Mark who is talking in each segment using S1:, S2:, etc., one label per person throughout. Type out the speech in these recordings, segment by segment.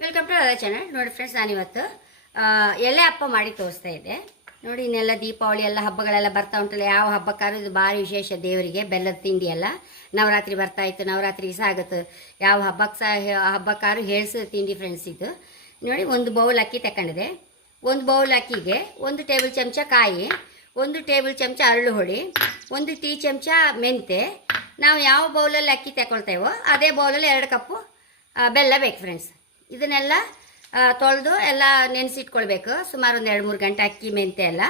S1: Welcome to other channel ನೋಡಿ friends ನಾನಿವತ್ತು ಎಲೆ ಹಬ್ಬ ಮಾಡಿ ತೋರಿಸ್ತಾ ಇದ್ದೆ. ನೋಡಿ, ಇನ್ನೆಲ್ಲ ದೀಪಾವಳಿ ಎಲ್ಲ ಹಬ್ಬಗಳೆಲ್ಲ ಬರ್ತಾ ಉಂಟಲ್ಲ, ಯಾವ ಹಬ್ಬಕ್ಕಾದ್ರೂ ಇದು ಭಾರಿ ವಿಶೇಷ. ದೇವರಿಗೆ ಬೆಲ್ಲದ ತಿಂಡಿ ಎಲ್ಲ. ನವರಾತ್ರಿ ಬರ್ತಾ ಇತ್ತು, ನವರಾತ್ರಿ ಸಹ ಆಗುತ್ತೆ. ಯಾವ ಹಬ್ಬಕ್ಕೆ ಸಹ ಹಬ್ಬಕ್ಕಾದ್ರೂ ಹೇಳ್ಸಿದ ತಿಂಡಿ ಫ್ರೆಂಡ್ಸ್ ಇದು. ನೋಡಿ, ಒಂದು ಬೌಲ್ ಅಕ್ಕಿ ತಗೊಂಡಿದೆ ಒಂದು ಬೌಲ್ ಅಕ್ಕಿಗೆ ಒಂದು ಟೇಬಲ್ ಚಮಚ ಕಾಯಿ, ಒಂದು ಟೇಬಲ್ ಚಮಚ ಅರಳು ಹೊಳಿ ಒಂದು ಟೀ ಚಮಚ ಮೆಂತೆ. ನಾವು ಯಾವ ಬೌಲಲ್ಲಿ ಅಕ್ಕಿ ತಗೊಳ್ತೇವೋ ಅದೇ ಬೌಲಲ್ಲಿ ಎರಡು ಕಪ್ಪು ಬೆಲ್ಲ ಬೇಕು ಫ್ರೆಂಡ್ಸ್ ಇದನ್ನೆಲ್ಲ ತೊಳೆದು ಎಲ್ಲ ನೆನೆಸಿಟ್ಕೊಳ್ಬೇಕು. ಸುಮಾರು ಒಂದು ಎರಡು ಮೂರು ಗಂಟೆ ಅಕ್ಕಿ ಮೆಂತೆ ಎಲ್ಲ.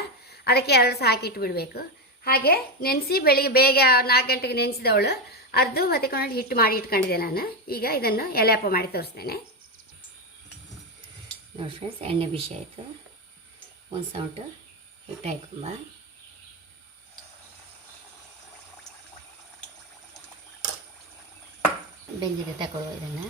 S1: ಅದಕ್ಕೆ ಎರಡು ಸಹ ಹಾಕಿಟ್ಬಿಡ್ಬೇಕು. ಹಾಗೆ ನೆನೆಸಿ ಬೆಳಿಗ್ಗೆ ಬೇಗ ನಾಲ್ಕು ಗಂಟೆಗೆ ನೆನೆಸಿದವಳು, ಅರ್ದು ಮತ್ತೆ ಕೊಂಡು ಹಿಟ್ಟು ಮಾಡಿ ಇಟ್ಕೊಂಡಿದ್ದೆ ನಾನು. ಈಗ ಇದನ್ನು ಎಲೆ ಮಾಡಿ ತೋರಿಸ್ತೇನೆ. ನೋಡಿ ಫ್ರೆಂಡ್ಸ್ ಎಣ್ಣೆ ಬಿಸಿ ಆಯಿತು. ಒಂದು ಸೌಂಟು ಹಿಟ್ಟು ಹಾಕೊಂಬ ಬೆಂದಿದೆ ತಗೊಳ್ಳೋ ಇದನ್ನು.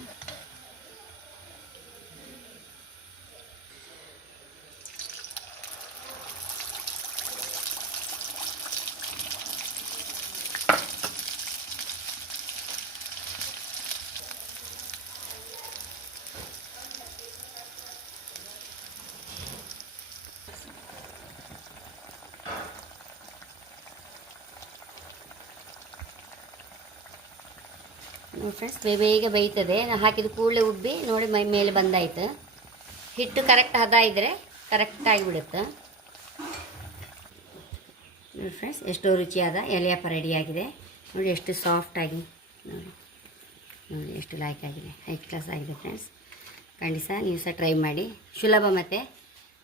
S1: ನೋಡಿ ಫ್ರೆಂಡ್ಸ್ ಬೇಗ ಬೇಯ್ತದೆ. ನಾನು ಹಾಕಿದ ಕೂಡಲೇ ಉಬ್ಬಿ ನೋಡಿ ಮೈ ಮೇಲೆ ಬಂದಾಯ್ತು. ಹಿಟ್ಟು ಕರೆಕ್ಟ್ ಹದ ಇದ್ದರೆ ಕರೆಕ್ಟ್ ಆಗಿಬಿಡುತ್ತೆ ನೋಡಿ ಫ್ರೆಂಡ್ಸ್ ಎಷ್ಟೋ ರುಚಿಯಾದ ಎಲೆಯಪ್ಪ ರೆಡಿಯಾಗಿದೆ ನೋಡಿ ಎಷ್ಟು ಸಾಫ್ಟಾಗಿ ನೋಡಿ. ನೋಡಿ ಎಷ್ಟು ಲೈಕ್ ಆಗಿದೆ. ಹೈ ಕ್ಲಾಸ್ ಆಗಿದೆ ಫ್ರೆಂಡ್ಸ್ ಖಂಡಿತ ನೀವು ಸಹ ಟ್ರೈ ಮಾಡಿ. ಸುಲಭ ಮತ್ತು.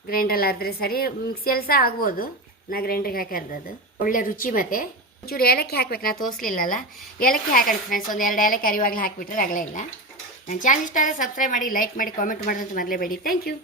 S1: ಗ್ರೈಂಡರಲ್ಲಿ ಆದರೆ ಸರಿ, ಮಿಕ್ಸಿಯಲ್ಲಿ ಸಹ ಆಗ್ಬೋದು. ನಾ ಗ್ರೈಂಡ್ರಿಗೆ ಹಾಕಿ ಅದು ಒಳ್ಳೆ ರುಚಿ ಮತ್ತು. ಒಂಚೂರು ಏಲಕ್ಕಿ ಹಾಕ್ಬೇಕು, ನಾ ತೋರಿಸ್ಲಿಲ್ಲಲ್ಲ? ಏಲಕ್ಕಿ ಹಾಕೋಣ ಫ್ರೆಂಡ್ಸ್ ಒಂದು ಎರಡು ಏಲಕ್ಕಿ ಅರಿವಾಗಲೇ ಹಾಕಿಬಿಟ್ರೆ ಆಗಲೇ ಇಲ್ಲ. ನನ್ನ ಚಾನಲ್ ಇಷ್ಟ ಆದರೆ ಸಬ್ಸ್ಕ್ರೈಬ್ ಮಾಡಿ ಲೈಕ್ ಮಾಡಿ ಕಾಮೆಂಟ್ ಮಾಡೋದಂತ ಮರಲೇಬೇಡಿ. Thank you